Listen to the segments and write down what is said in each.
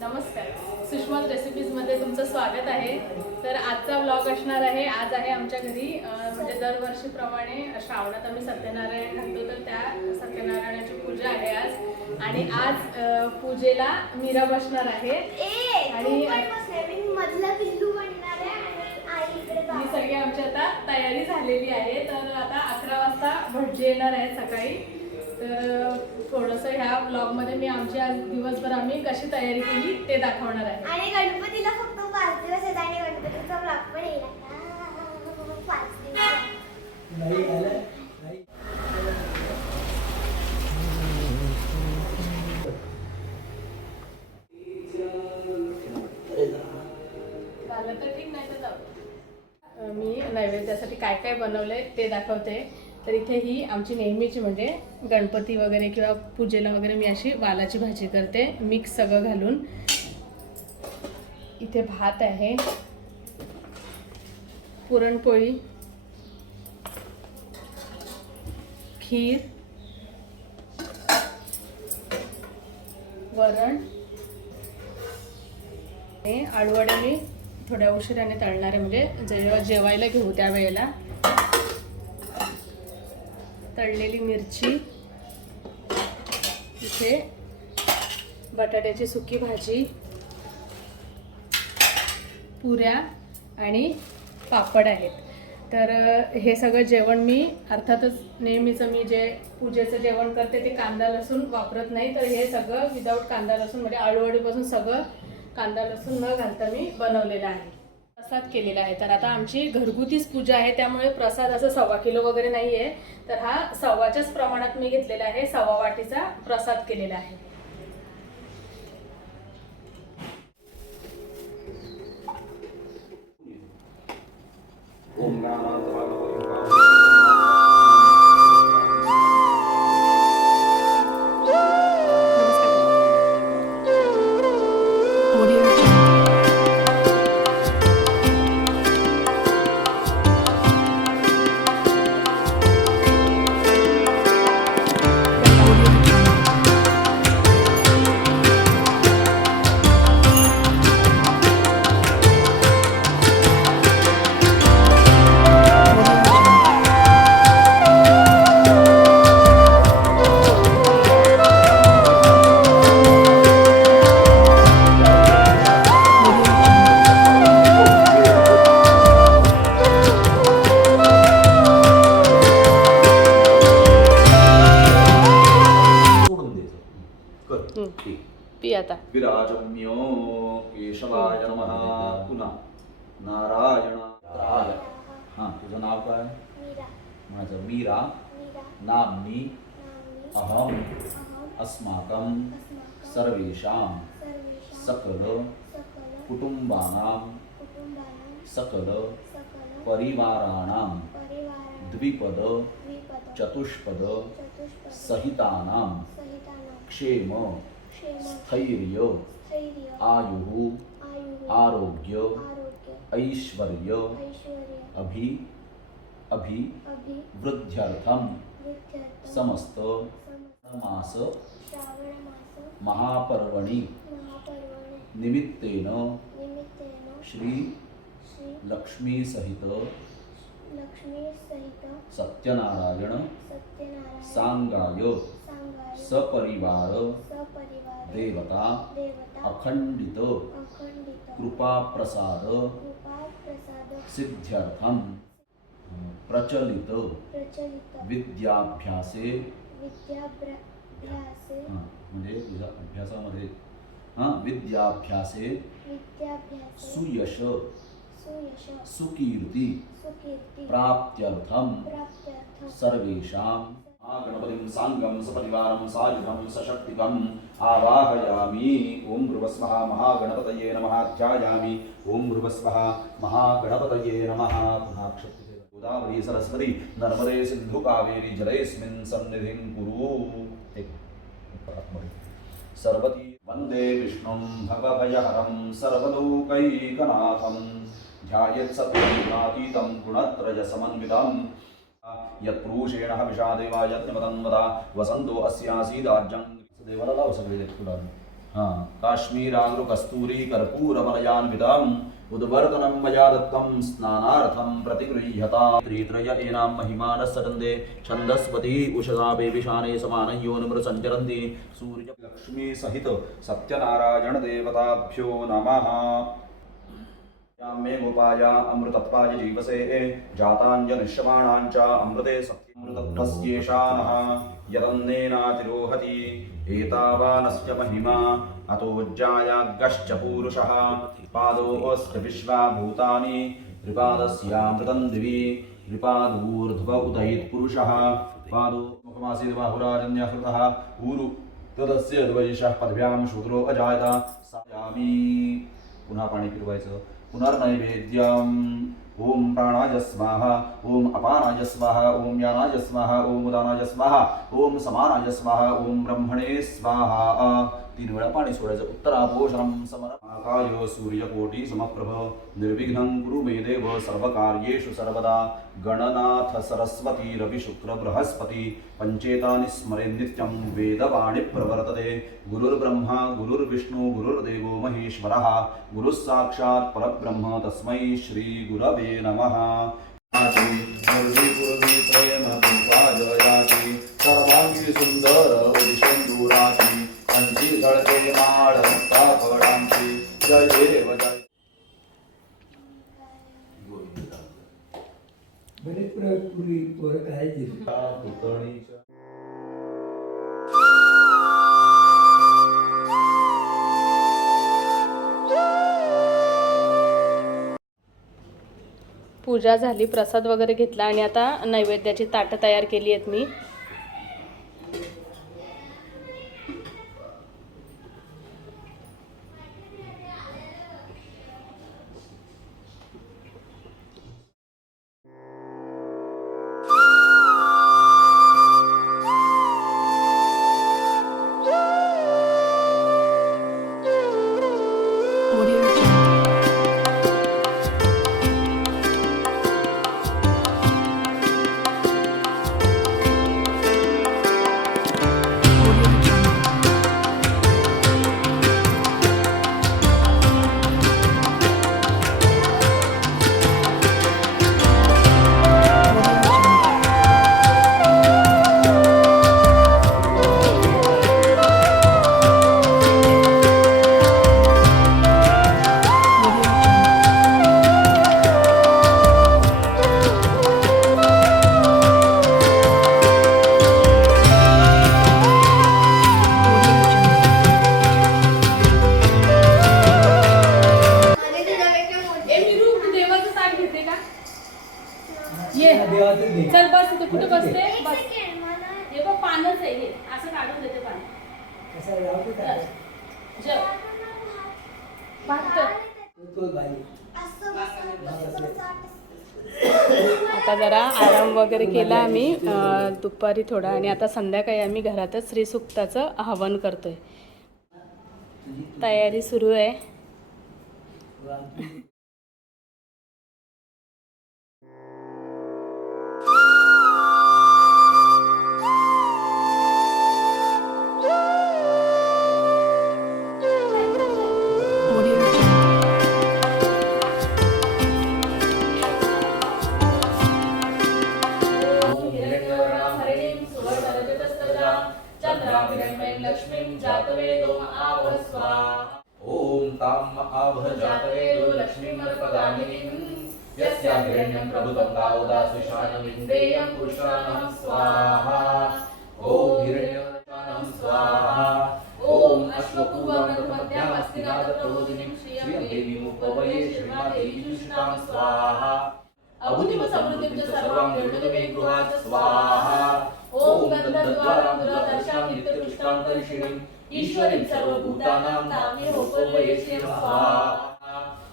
नमस्कार. सुषमा रेसिपीजमध्ये तुमचं स्वागत आहे. तर आजचा ब्लॉग असणार आहे. आज आहे आमच्या घरी म्हणजे दरवर्षीप्रमाणे श्रावणात आम्ही सत्यनारायण घालतो तर त्या सत्यनारायणाची पूजा आहे आज. आणि आज पूजेला मीरा बसणार आहे. आणि- ही. सगळी आमची आता तयारी झालेली आहे. तर आता अकरा वाजता भटजी येणार आहेत सकाळी. तर थोडंसं ह्या ब्लॉगमध्ये मी आमची आज दिवसभर आम्ही कशी तयारी केली ते दाखवणार आहे. आणि गणपतीला फक्त पाच दिवस आहेत आणि गणपतीचा ब्लॉग पण येईल आता. पाच दिवस झालं? तर ठीक नाही तर जाऊ. अं, मी नैवेद्यासाठी काय काय बनवलंय ते दाखवते. तर इथे ही आमची नेहमीची म्हणजे गणपती वगैरे किंवा पूजेला वगैरे मी अशी वालाची भाजी करते मिक्स सगळं घालून. इथे भात आहे पुरणपोळी खीर वरण आणि आळूवडे मी थोड्या उशिराने तळणारे म्हणजे जेव्हा जेवायला घेऊ त्यावेळेला. तळलेली मिरची इथे बटाट्याची सुकी भाजी पुऱ्या आणि पापड आहेत. तर हे सगळं जेवण मी अर्थातच नेहमीचं मी जे पूजेचं जेवण करते ते कांदा लसूण वापरत नाही. तर हे सगळं विदाऊट कांदा लसूण म्हणजे आळूवडीपासून सगळं कांदा लसूण न घालता मी बनवलेलं आहे. प्रसाद केलेला आहे. तर आता आमची घरगुतीच पूजा आहे त्यामुळे प्रसाद असं सव्वा किलो वगैरे नाही आहे तर हा सव्वाच्याच प्रमाणात मी घेतलेला आहे सव्वा वाटीचा प्रसाद केलेला आहे. ओम ठीक. पी आता. विराजम्यो केशवाय नमः पुन्हा नारायण हा तुझं नाव काय? मीरा. माझं मीरा. मीरा. नाम्नी नामी अहम. अहम. अस्माकं. सर्वेषां. सकल. सकल. कुटुंबानां. सकल. सकल. परिवाराणां. द्विपद. चतुष्पद. सहितानां. क्षेम. स्थैर्य आयुः आरोग्य ऐश्वर्य अभि अभि अभिवृद्ध्यर्थं वृद्ध्यर्थं समस्त मास महापर्वणि निमित्तेन श्री श्री सत्यनारायण सांगायो सपरिवार देवता अखंडित कृपा प्रसाद सिद्ध्यर्थम प्रचलित विद्याभ्यासे म्हणजे तुझ्या अभ्यासामध्ये हाँ विद्याभ्यासे सुयश सुकीर्ती प्राप्त्यर्थम प्राप्त्यर्थं सर्वेषां गणपतिं साङ्गं सपरिवारं सायुधं सशक्तिकम् आवाहयामि। ॐ भृवस्वः महागणपतये नमः। ध्यायामि। ॐ भृवस्वः महागणपतये नमः। पुनः क्षत्रिय गोदावरी सरस्वती नर्मदे सिन्धु कावेरी जलेऽस्मिन् सन्निधिं कुरु. सर्वती वन्दे विष्णुं भवभयहरं सर्वलोकैकनाथं ध्यायत्सत्त्वगुणातीतं गुणत्रयसमन्वितम् यत्पुरुषेण हविषा देवा वदा वसन्तो अस्यासीदार्जं देवाला सगळे हा काश्मीराग्रु कस्तूरी कर्पूरमलयान्वितम् उद्वर्तनं मया दत्तं स्नानार्थं प्रतिगृह्यता। त्रित्रय एनां महिमानः सटन्दे छन्दस्वती उषसा बेविशाने समानयोनिमृसञ्चरन्ति सूर्य लक्ष्मी नमः। मे गोपाया अमृतत्वाय जीवसे जाताञ्जनिष्यमाणाञ्च अमृते सत्यमृतत्वस्येषानः यदन्नेनातिरोहति एतावानस्य महिमा अतोज्जायागश्च पूरुषः। पादोऽस्य विश्वाभूतानि त्रिपादस्यामृतं दिवि त्रिपादूर्ध्व उदयित्पुरुषः पादो मुखमासीत् बाहुराजन्यहृतः ऊरु तदस्य द्वैषः पदव्यां शूद्रो अजायत सायामी पुन्हा पाणी फिरवायचं पुनर्नैवेद्यम्। ओम प्राणाय स्वाहा ओम अपानाय स्वाहा ओम यानाय स्वाहा ओम उदानाय स्वाहा ओम समानाय स्वाहा ओम ब्रह्मणे स्वाहा। तीन वेळा पाणी सोडायचं. उत्तरापोषणम समर आकाय सूर्यकोटी समप्रभ निर्विघ्नं कुरु मे देव सर्वकार्येषु सर्वदा। गणनाथ सरस्वती रवि शुक्र बृहस्पती पंचेतानि स्मरे नित्यं वेदवाणी प्रवर्तते। गुरुर्ब्रह्मा गुरुर्विष्णु गुरुर्देवो महेश्वरः। गुरुः साक्षात् परब्रह्म तस्मै श्रीगुरवे नमः। सर्वांगी सुंदर बरेच प्रयोग पूर्वी पोरं करायची पूजा झाली प्रसाद वगैरे घेतला आणि आता नैवेद्याची ताटं तयार केली आहेत मी. आता जरा आराम वगैरे केला आम्ही दुपारी थोडा. आणि आता संध्याकाळी आम्ही घरातच श्रीसुक्ताचं हवन करतोय. तयारी सुरू आहे. लक्ष्मीमर्पदामिनीम् यस्या हिरण्यं प्रभुतं तावदासुषाणमिन्देयं पुरुषाणं स्वाहा। ॐ हिरण्यवर्षाणं स्वाहा। ॐ अश्वपूर्वमध्यम् श्रियं देवीमुपवये श्रीमादेवी जुष्टां स्वाहा। अबुधिम समृद्धिं च सर्वां निर्मितमे गृहात् स्वाहा। ॐ गन्धद्वारां दुरादर्शां नित्यकृष्टां दर्शिणीम् ईश्वरीं सर्वभूतानां नामे श्रियं स्वाहा।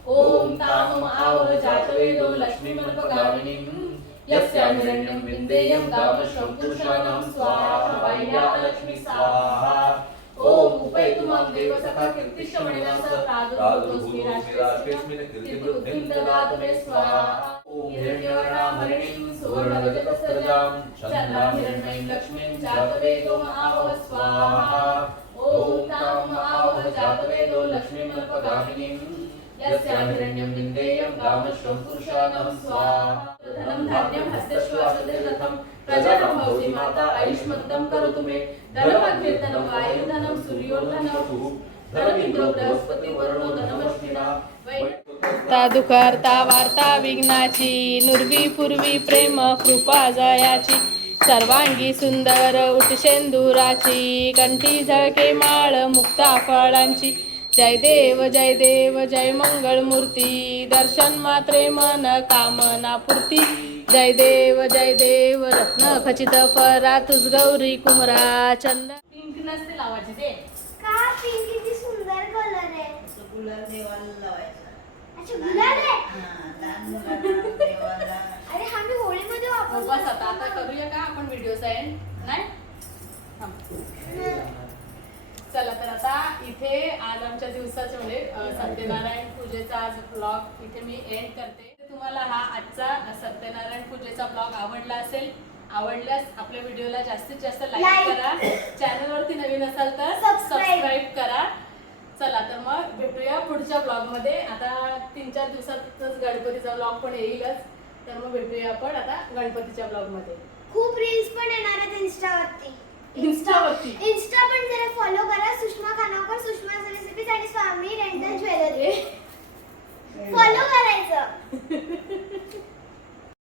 ఓం తాం ఆవ జాతవేదో లక్ష్మీ మనపగారిణిం యస్యామిరణ్యం విందేయం దామశ్వం పురుషాణం స్వాహ వైయామ లక్ష్మి స్వాహ ఓం ఉపైతు మాం దేవ సభ కీర్తిశమణినా స ప్రాదుర్భూతోస్మి రాష్ట్రస్మిన్ కీర్తివృద్ధిం స్వాహ ఓం ఓం లక్ష్మీ हिरण्यं स्वाहा। धनं धान्यं प्रजानं भवति माता करोतु मे। धनमिन्द्रो बृहस्पति वरुणो ता वार्ता विघ्नाची नुर्वी पूर्वी प्रेम कृपा जयाची। सर्वांगी सुंदर उठशेंदुराची। कंठी झळके माळ मुक्ता फळांची। जय देव जय देव जय मंगळ मूर्ती दर्शन मात्रे मन कामना पूर्ती. जय देव जय देव रत्न खचित परातुस गौरी कुमरा चंद. पिंक नसते लावायची ते. का पिंक किती सुंदर कलर आहे? गुलाल देवाला लावायचा. अच्छा गुलाल आहे? हा, अरे हा मी होळीमध्ये वापरतो. बस आता आता करूया का आपण व्हिडिओचा एंड नाही? थांब. चला तर आता इथे आज आमच्या दिवसाचे म्हणजे सत्यनारायण पूजेचा आज ब्लॉग इथे मी एंड करते. तुम्हाला हा आजचा सत्यनारायण पूजेचा ब्लॉग आवडला असेल आवडल्यास आपल्या व्हिडिओला जास्तीत जास्त लाईक. करा. चॅनलवरती नवीन असाल तर. सबस्क्राईब करा. चला तर मग भेटूया पुढच्या ब्लॉगमध्ये. आता तीन चार दिवसातच गणपतीचा ब्लॉग पण येईलच. तर मग भेटूया आपण आता गणपतीच्या ब्लॉगमध्ये. खूप रील्स पण येणार आहेत इंस्टावरती इंस्टा पण जरा फॉलो करा. सुषमा खानावकर सुषमा रेसिपीज आणि स्वामी रेंटल ज्वेलरी. फॉलो करायचं.